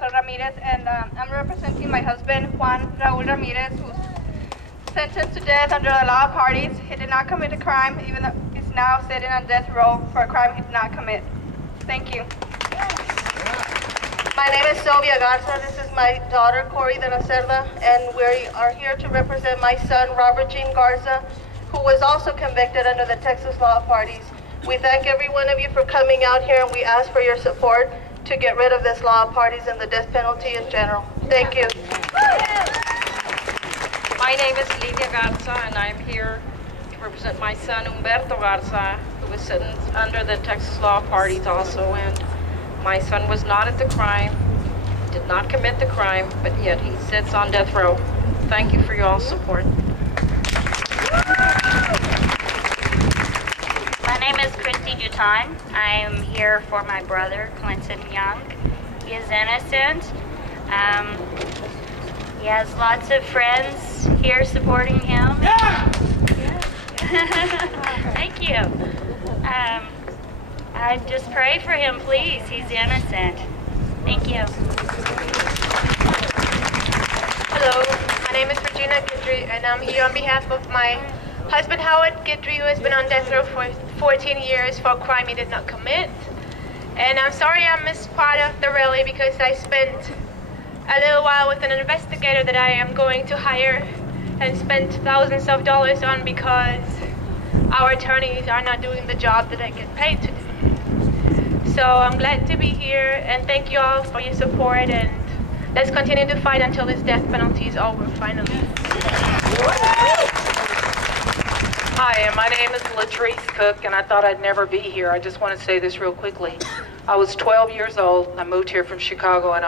Garzón Ramirez, and I'm representing my husband, Juan Raúl Ramirez, who's sentenced to death under the law of parties. He did not commit a crime, even though he's now sitting on death row for a crime he did not commit. Thank you. My name is Sylvia Garza. This is my daughter, Corey de la Cerda, and we are here to represent my son, Robert Jean Garza, who was also convicted under the Texas law of parties. We thank every one of you for coming out here, and we ask for your support to get rid of this law of parties and the death penalty in general. Thank you. My name is Lidia Garza, and I'm here to represent my son, Humberto Garza, who was sentenced under the Texas law of parties also. And my son was not at the crime, did not commit the crime, but yet he sits on death row. Thank you for your all support. My name is Christy Jutan. I am here for my brother, Clinton Young. He is innocent. He has lots of friends here supporting him. Yeah! Thank you. I just pray for him, please. He's innocent. Thank you. Hello, my name is Regina Guidry, and I'm here on behalf of my husband, Howard Guidry, who has been on death row for 14 years for a crime he did not commit. And I'm sorry I missed part of the rally because I spent a little while with an investigator that I am going to hire and spent thousands of dollars on because our attorneys are not doing the job that I get paid to do. So I'm glad to be here, and thank you all for your support, and let's continue to fight until this death penalty is over finally. Hi, and my name is Latrice Cook, and I thought I'd never be here. I just want to say this real quickly. I was 12 years old. I moved here from Chicago, and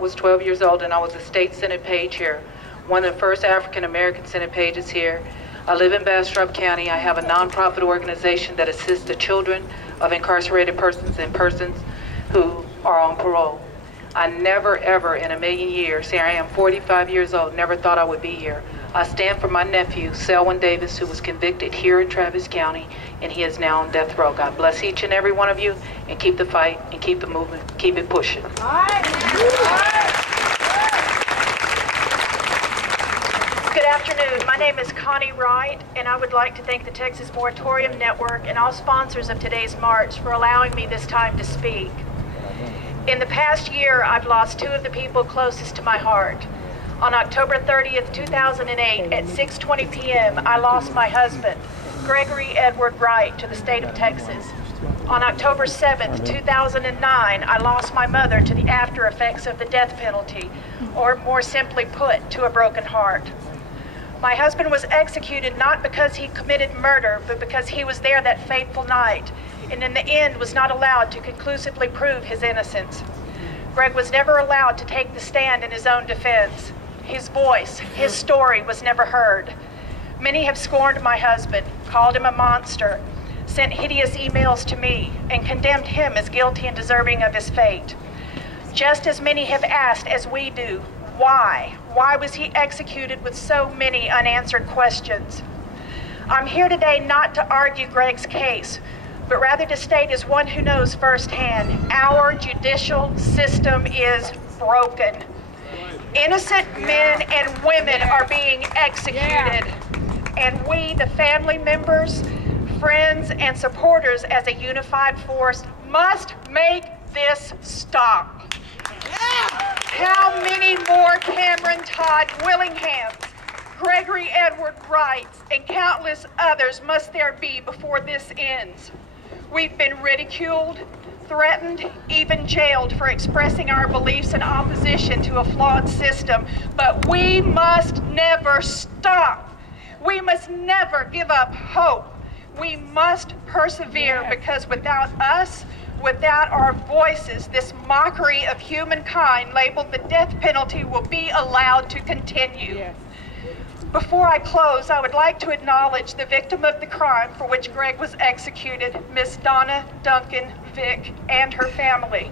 was 12 years old, and I was a state Senate page here, one of the first African-American Senate pages here. I live in Bastrop County. I have a nonprofit organization that assists the children of incarcerated persons and persons who are on parole. I never, ever in a million years, here I am 45 years old, never thought I would be here. I stand for my nephew, Selwyn Davis, who was convicted here in Travis County, and he is now on death row. God bless each and every one of you, and keep the fight, and keep the movement, keep it pushing. Good afternoon. My name is Connie Wright, and I would like to thank the Texas Moratorium Network and all sponsors of today's march for allowing me this time to speak. In the past year, I've lost two of the people closest to my heart. On October 30th, 2008, at 6:20 p.m., I lost my husband, Gregory Edward Wright, to the state of Texas. On October 7th, 2009, I lost my mother to the after effects of the death penalty, or more simply put, to a broken heart. My husband was executed not because he committed murder, but because he was there that fateful night, and in the end was not allowed to conclusively prove his innocence. Greg was never allowed to take the stand in his own defense. His voice, his story was never heard. Many have scorned my husband, called him a monster, sent hideous emails to me, and condemned him as guilty and deserving of his fate. Just as many have asked, as we do, why? Why was he executed with so many unanswered questions? I'm here today not to argue Greg's case, but rather to state as one who knows firsthand, our judicial system is broken. Innocent men and women are being executed, and we, the family members, friends, and supporters as a unified force must make this stop. How many more Cameron Todd Willinghams, Gregory Edward Wrights, and countless others must there be before this ends? We've been ridiculed, threatened, even jailed for expressing our beliefs in opposition to a flawed system, but we must never stop. We must never give up hope. We must persevere, because without us, without our voices, this mockery of humankind labeled the death penalty will be allowed to continue. Before I close, I would like to acknowledge the victim of the crime for which Greg was executed, Miss Donna Duncan Vick, and her family.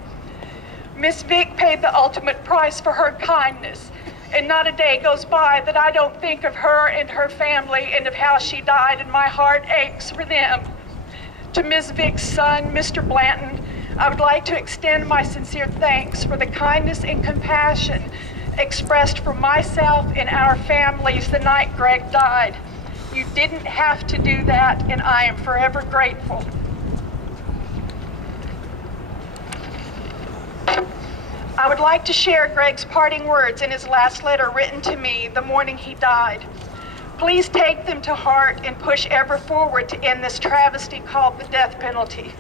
Miss Vick paid the ultimate price for her kindness, and not a day goes by that I don't think of her and her family and of how she died, and my heart aches for them. To Miss Vick's son, Mr. Blanton, I would like to extend my sincere thanks for the kindness and compassion expressed for myself and our families the night Greg died. You didn't have to do that, and I am forever grateful. I would like to share Greg's parting words in his last letter written to me the morning he died. Please take them to heart and push ever forward to end this travesty called the death penalty.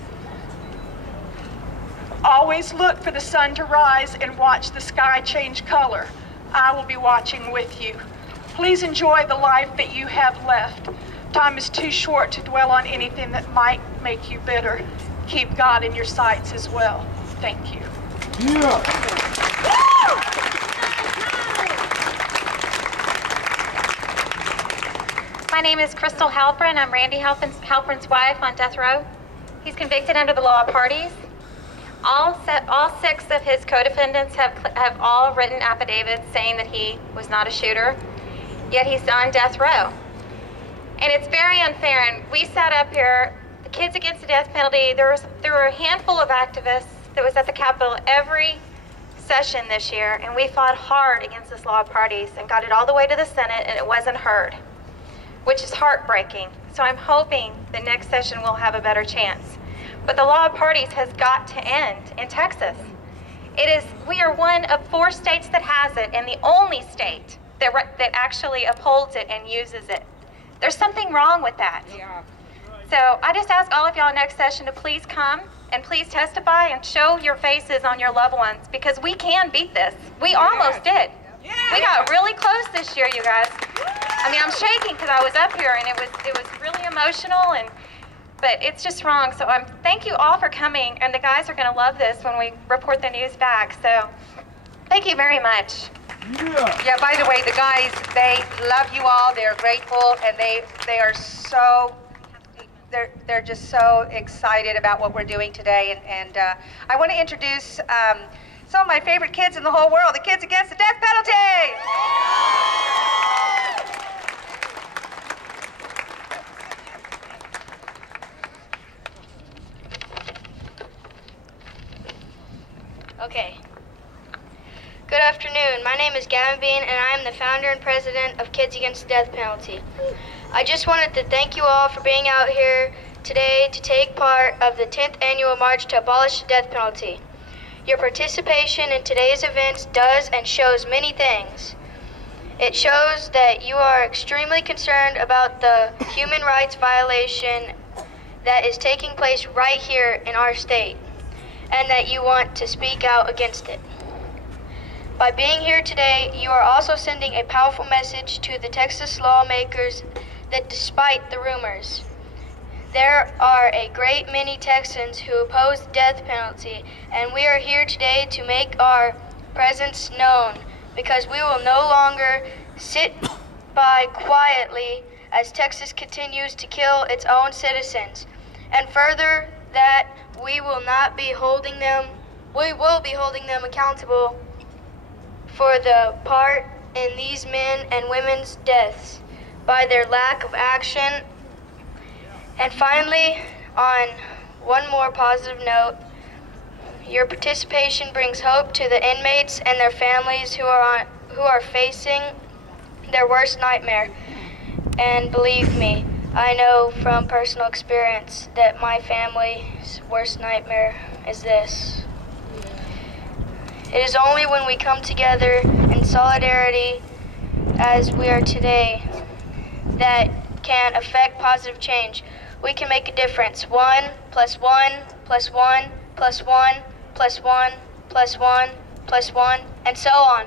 Always look for the sun to rise and watch the sky change color. I will be watching with you. Please enjoy the life that you have left. Time is too short to dwell on anything that might make you bitter. Keep God in your sights as well. Thank you. Yeah. My name is Crystal Halpern. I'm Randy Halpern's wife on death row. He's convicted under the law of parties. All 6 of his co-defendants have all written affidavits saying that he was not a shooter, yet he's on death row. And it's very unfair. And we sat up here, the Kids Against the Death Penalty, there were a handful of activists that was at the Capitol every session this year, and we fought hard against this law of parties and got it all the way to the Senate, and it wasn't heard, which is heartbreaking. So I'm hoping the next session will have a better chance. But the law of parties has got to end in Texas. We are one of 4 states that has it, and the only state that actually upholds it and uses it. There's something wrong with that. Yeah. So I just ask all of y'all next session to please come and please testify and show your faces on your loved ones, because we can beat this. We almost did. Yeah. We got really close this year, you guys. I mean, I'm shaking because I was up here and it was really emotional, but it's just wrong. So thank you all for coming, and the guys are going to love this when we report the news back. So thank you very much. Yeah, by the way, the guys, they love you all. They're grateful, and they are so, they're just so excited about what we're doing today. And I want to introduce some of my favorite kids in the whole world, the Kids Against the Death Penalty. Okay. Good afternoon. My name is Gavin Bean, and I am the founder and president of Kids Against the Death Penalty. I just wanted to thank you all for being out here today to take part of the 10th annual march to abolish the death penalty. Your participation in today's events does and shows many things. It shows that you are extremely concerned about the human rights violation that is taking place right here in our state, and that you want to speak out against it. By being here today, you are also sending a powerful message to the Texas lawmakers that despite the rumors, there are a great many Texans who oppose the death penalty, and we are here today to make our presence known, because we will no longer sit by quietly as Texas continues to kill its own citizens. And further, that we will be holding them accountable for the part in these men and women's deaths by their lack of action. And finally, on one more positive note, your participation brings hope to the inmates and their families who are facing their worst nightmare. And believe me, I know from personal experience that my family's worst nightmare is this. It is only when we come together in solidarity as we are today that can affect positive change. We can make a difference. 1 + 1 + 1 + 1 + 1 + 1 + 1, and so on.